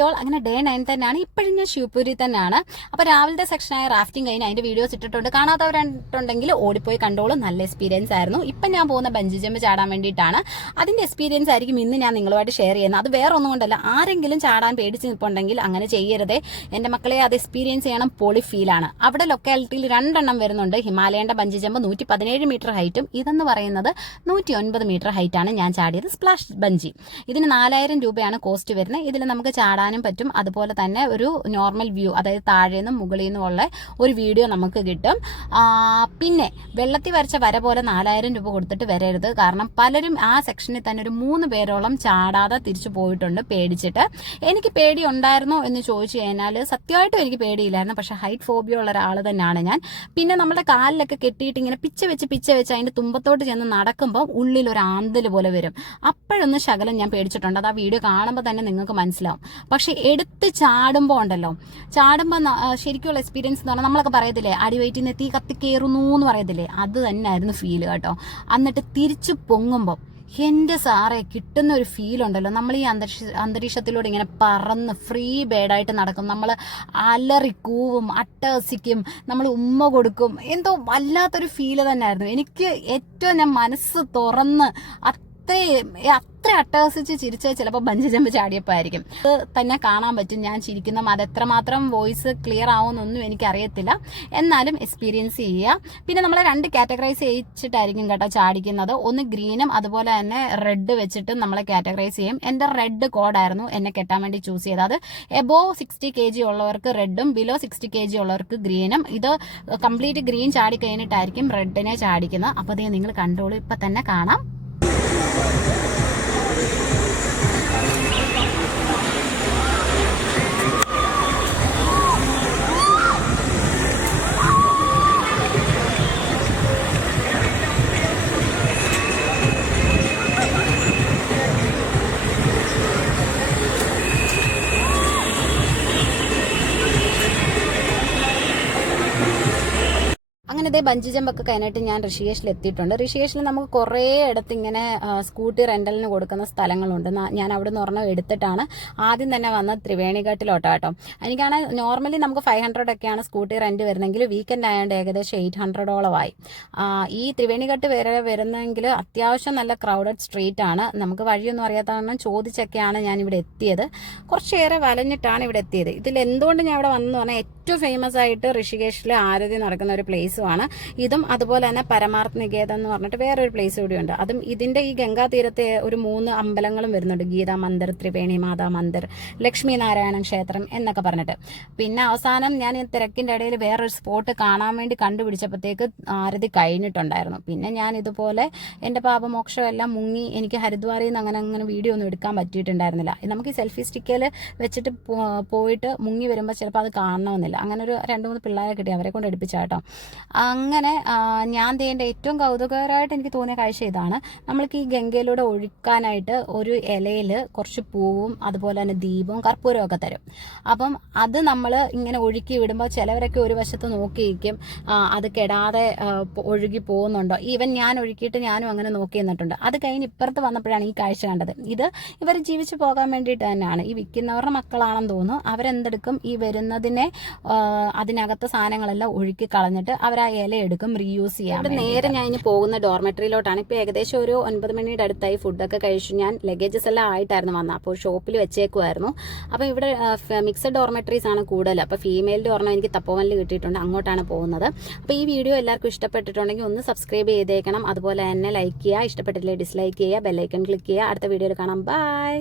Hi all. അങ്ങനെ day 9 തന്നെയാണ്. ഇപ്പോഴും ഞാൻ ശിവപുരി തന്നെയാണ്. അപ്പോൾ രാവിലത്തെ സെക്ഷനായ റാഫ്റ്റിംഗ് കഴിഞ്ഞ് അതിന്റെ വീഡിയോസ് ഇട്ടിട്ടുണ്ട്. കാണാത്തവരുണ്ടെങ്കിൽ ഓടിപ്പോയി കണ്ടോളൂ. നല്ല എക്സ്പീരിയൻസ് ആയിരുന്നു. ഇപ്പം ഞാൻ പോകുന്ന ബഞ്ചി ജമ്പ് ചാടാൻ വേണ്ടിയിട്ടാണ്. അതിന്റെ എക്സ്പീരിയൻസ് ആയിരിക്കും ഇന്ന് ഞാൻ നിങ്ങളുമായിട്ട് ഷെയർ ചെയ്യുന്നത്. അത് വേറെ ഒന്നും കൊണ്ടല്ല, ആരെങ്കിലും ചാടാൻ പേടിച്ച് നിൽപ്പുണ്ടെങ്കിൽ അങ്ങനെ ചെയ്യരുതേ. എന്റെ മക്കളെ അത് എക്സ്പീരിയൻസ് ചെയ്യണം. പൊളി ഫീലാണ്. അവിടെ ലൊക്കാലിറ്റിയിൽ 2 എണ്ണം വരുന്നുണ്ട്. ഹിമാലയന്റെ ബഞ്ചി ജമ്പ് 117 മീറ്റർ ഹൈറ്റും ഇതെന്ന് പറയുന്നത് 109 മീറ്റർ ഹൈറ്റാണ് ഞാൻ ചാടിയത്. Splash bungee. ഇതിന് 4000 രൂപയാണ് കോസ്റ്റ് വരുന്നത്. ഇതിൽ നമുക്ക് ചാടാനും പറ്റും. അതുപോലെ തന്നെ ഒരു നോർമൽ വ്യൂ, അതായത് താഴെ നിന്നും മുകളിൽ നിന്നും ഉള്ള ഒരു വീഡിയോ നമുക്ക് കിട്ടും. പിന്നെ വെള്ളത്തിൽ വരച്ച വര പോലെ 4000 രൂപ കൊടുത്തിട്ട് വരരുത്. കാരണം പലരും ആ സെക്ഷനിൽ തന്നെ ഒരു 3 പേരോളം ചാടാതെ തിരിച്ചു പോയിട്ടുണ്ട് പേടിച്ചിട്ട്. എനിക്ക് പേടി ഉണ്ടായിരുന്നോ എന്ന് ചോദിച്ചു കഴിഞ്ഞാൽ സത്യമായിട്ടും എനിക്ക് പേടിയില്ലായിരുന്നു. പക്ഷെ ഹൈറ്റ് ഫോബിയ ഉള്ള ഒരാൾ തന്നെയാണ് ഞാൻ. പിന്നെ നമ്മുടെ കാലിലൊക്കെ കെട്ടിയിട്ട് ഇങ്ങനെ പിച്ച വെച്ച് അതിന്റെ തുമ്പത്തോട്ട് ചെന്ന് നടക്കുമ്പോൾ ഉള്ളിൽ ഒരു ആന്തൽ പോലെ വരും. അപ്പോഴൊന്ന് ശകലം ഞാൻ പേടിച്ചിട്ടുണ്ട്. അത് ആ വീഡിയോ കാണുമ്പോൾ തന്നെ നിങ്ങൾക്ക് മനസ്സിലാവും. പക്ഷെ എടുത്ത് ചാടുമ്പോൾ ഉണ്ടല്ലോ, ചാടുമ്പോൾ ശരിക്കുള്ള എക്സ്പീരിയൻസ് എന്ന് പറഞ്ഞാൽ നമ്മളൊക്കെ പറയത്തില്ലേ അടിവയറ്റിൽ നിന്ന് തീ കത്തി കയറുന്നു എന്ന് പറയത്തില്ലേ, അത് തന്നെയായിരുന്നു ഫീൽ കേട്ടോ. എന്നിട്ട് തിരിച്ചു പൊങ്ങുമ്പോൾ എൻ്റെ സാറേ കിട്ടുന്ന ഒരു ഫീൽ ഉണ്ടല്ലോ. നമ്മൾ ഈ അന്തരീക്ഷത്തിലൂടെ ഇങ്ങനെ പറന്ന് ഫ്രീ ബേഡായിട്ട് നടക്കും. നമ്മൾ അലറിക്കൂവും, അട്ടഹസിക്കും, നമ്മൾ ഉമ്മ കൊടുക്കും. എന്തോ വല്ലാത്തൊരു ഫീല് തന്നെയായിരുന്നു. എനിക്ക് ഏറ്റവും ഞാൻ മനസ്സ് തുറന്ന് അത്ര അട്ടഹസിച്ച് ചിരിച്ച ചിലപ്പോൾ ബഞ്ചി ജമ്പ് ചാടിയപ്പോൾ ആയിരിക്കും. അത് തന്നെ കാണാൻ പറ്റും ഞാൻ ചിരിക്കുന്ന. അത് എത്രമാത്രം വോയിസ് ക്ലിയർ ആവുമെന്നൊന്നും എനിക്കറിയത്തില്ല. എന്നാലും എക്സ്പീരിയൻസ് ചെയ്യുക. പിന്നെ നമ്മളെ 2 കാറ്റഗറൈസ് ചെയ്യിച്ചിട്ടായിരിക്കും കേട്ടോ ചാടിക്കുന്നത്. ഒന്ന് ഗ്രീനും അതുപോലെ തന്നെ റെഡ് വെച്ചിട്ട് നമ്മളെ കാറ്റഗറൈസ് ചെയ്യും. എൻ്റെ റെഡ് കോഡായിരുന്നു എന്നെ കെട്ടാൻ വേണ്ടി ചൂസ് ചെയ്തത്. അത് എബോവ് 60 kg ഉള്ളവർക്ക് റെഡും ബിലോ 60 kg ഉള്ളവർക്ക് ഗ്രീനും. ഇത് കംപ്ലീറ്റ് ഗ്രീൻ ചാടി കഴിഞ്ഞിട്ടായിരിക്കും റെഡിനെ ചാടിക്കുന്നത്. അപ്പോൾ അതേ നിങ്ങൾ കണ്ടോളൂ, ഇപ്പം തന്നെ കാണാം. അങ്ങനെ ഇതേ ബഞ്ചി ജമ്പൊക്കെ കഴിഞ്ഞിട്ട് ഞാൻ ഋഷികേശിൽ എത്തിയിട്ടുണ്ട്. ഋഷികേശിൽ നമുക്ക് കുറേ ഇടത്ത് ഇങ്ങനെ സ്കൂട്ടി റെന്റലിന് കൊടുക്കുന്ന സ്ഥലങ്ങളുണ്ട്. ഞാൻ അവിടെ നിന്ന് ഒരെണ്ണം എടുത്തിട്ടാണ് ആദ്യം തന്നെ വന്നത് ത്രിവേണിഘട്ടിലോട്ടോ. എനിക്കാണെങ്കിൽ നോർമലി നമുക്ക് 500 ഒക്കെയാണ് സ്കൂട്ടി റെന്റ് വരുന്നെങ്കിൽ വീക്കെൻഡ് ആയതുകൊണ്ട് ഏകദേശം 800ഓളമായി. ഈ ത്രിവേണിഘട്ട് വരെ വരുന്നെങ്കിൽ അത്യാവശ്യം നല്ല ക്രൗഡഡ് സ്ട്രീറ്റ് ആണ്. നമുക്ക് വഴിയൊന്നും അറിയാത്ത കാരണം ചോദിച്ചൊക്കെയാണ് ഞാൻ ഇവിടെ എത്തിയത്. കുറച്ചേറെ വലഞ്ഞിട്ടാണ് ഇവിടെ എത്തിയത്. ഇതിൽ എന്തുകൊണ്ട് ഞാൻ ഇവിടെ വന്നെന്ന് പറഞ്ഞാൽ ഏറ്റവും ഫേമസ് ആയിട്ട് ഋഷികേശിലെ ആരതി നടക്കുന്ന ഒരു പ്ലേസ് ആണ് ഇതും. അതുപോലെ തന്നെ പരമാർത്ഥ നികേതൻ എന്ന് പറഞ്ഞിട്ട് വേറൊരു പ്ലേസ് കൂടിയുണ്ട്. അതും ഇതിന്റെ ഈ ഗംഗാ തീരത്തെ ഒരു 3 അമ്പലങ്ങളും വരുന്നുണ്ട്. ഗീതാ മന്ദിർ, ത്രിവേണി മാതാ മന്ദിർ, ലക്ഷ്മി നാരായണൻ ക്ഷേത്രം എന്നൊക്കെ പറഞ്ഞിട്ട്. പിന്നെ അവസാനം ഞാൻ ഈ തിരക്കിന്റെ ഇടയിൽ വേറൊരു സ്പോട്ട് കാണാൻ വേണ്ടി കണ്ടുപിടിച്ചപ്പോഴത്തേക്ക് ആരതി കഴിഞ്ഞിട്ടുണ്ടായിരുന്നു. പിന്നെ ഞാൻ ഇതുപോലെ എൻ്റെ പാപമോക്ഷം എല്ലാം മുങ്ങി എനിക്ക് ഹരിദ്വാറിൽ നിന്ന് അങ്ങനെ വീഡിയോ ഒന്നും എടുക്കാൻ പറ്റിയിട്ടുണ്ടായിരുന്നില്ല. നമുക്ക് ഈ സെൽഫി സ്റ്റിക്കിൽ വെച്ചിട്ട് പോയിട്ട് മുങ്ങി വരുമ്പോൾ ചിലപ്പോൾ അത് കാണണമെന്നില്ല. അങ്ങനെ ഒരു 2-3 പിള്ളേരെ കിട്ടി, അവരെ കൊണ്ട് എടുപ്പിച്ചാട്ടോ. അങ്ങനെ ഞാൻ ചെയ്യേണ്ട ഏറ്റവും കൗതുകകരമായിട്ട് എനിക്ക് തോന്നിയ കാഴ്ച ഇതാണ്. നമ്മൾക്ക് ഈ ഗംഗയിലൂടെ ഒഴുക്കാനായിട്ട് ഒരു ഇലയിൽ കുറച്ച് പൂവും അതുപോലെ തന്നെ ദീപവും കർപ്പൂരവും ഒക്കെ തരും. അപ്പം അത് നമ്മൾ ഇങ്ങനെ ഒഴുക്കി വിടുമ്പോൾ ചിലവരൊക്കെ ഒരു വശത്ത് നോക്കിയിരിക്കും അത് കെടാതെ ഒഴുകി പോകുന്നുണ്ടോ. ഈവൻ ഞാൻ ഒഴുക്കിയിട്ട് ഞാനും അങ്ങനെ നോക്കി നിന്നിട്ടുണ്ട്. അത് കഴിഞ്ഞ് ഇപ്പുറത്ത് വന്നപ്പോഴാണ് ഈ കാഴ്ച കണ്ടത്. ഇത് ഇവർ ജീവിച്ചു പോകാൻ വേണ്ടിയിട്ട് തന്നെയാണ്. ഈ വിൽക്കുന്നവരുടെ മക്കളാണെന്ന് തോന്നുന്നു. അവരെന്തെടുക്കും, ഈ വരുന്നതിനെ അതിനകത്ത് സാധനങ്ങളെല്ലാം ഒഴുക്കി കളഞ്ഞിട്ട് അവർ ആ ഇല എടുക്കും, റീയൂസ് ചെയ്യാം. നേരെ ഞാൻ ഇനി പോകുന്ന ഡോർമെട്രിയിലോട്ടാണ്. ഇപ്പോൾ ഏകദേശം ഒരു 9 മണിയുടെ അടുത്തായി. ഫുഡൊക്കെ കഴിച്ചു. ഞാൻ ലഗേജസ് എല്ലാം ആയിട്ടായിരുന്നു വന്നത്. അപ്പോൾ ഷോപ്പിൽ വെച്ചേക്കുമായിരുന്നു. അപ്പോൾ ഇവിടെ മിക്സഡ് ഡോർമെട്രീസ് ആണ് കൂടുതൽ. അപ്പോൾ ഫീമെയിലിൻ്റെ ഒരെണ്ണം എനിക്ക് തപ്പോവനിൽ കിട്ടിയിട്ടുണ്ട്. അങ്ങോട്ടാണ് പോകുന്നത്. അപ്പോൾ ഈ വീഡിയോ എല്ലാവർക്കും ഇഷ്ടപ്പെട്ടിട്ടുണ്ടെങ്കിൽ ഒന്ന് സബ്സ്ക്രൈബ് ചെയ്തേക്കണം. അതുപോലെ തന്നെ ലൈക്ക് ചെയ്യുക, ഇഷ്ടപ്പെട്ടില്ലേ ഡിസ്ലൈക്ക് ചെയ്യുക, ബെല്ലൈക്കൺ ക്ലിക്ക് ചെയ്യുക. അടുത്ത വീഡിയോയിൽ കാണാം. ബൈ.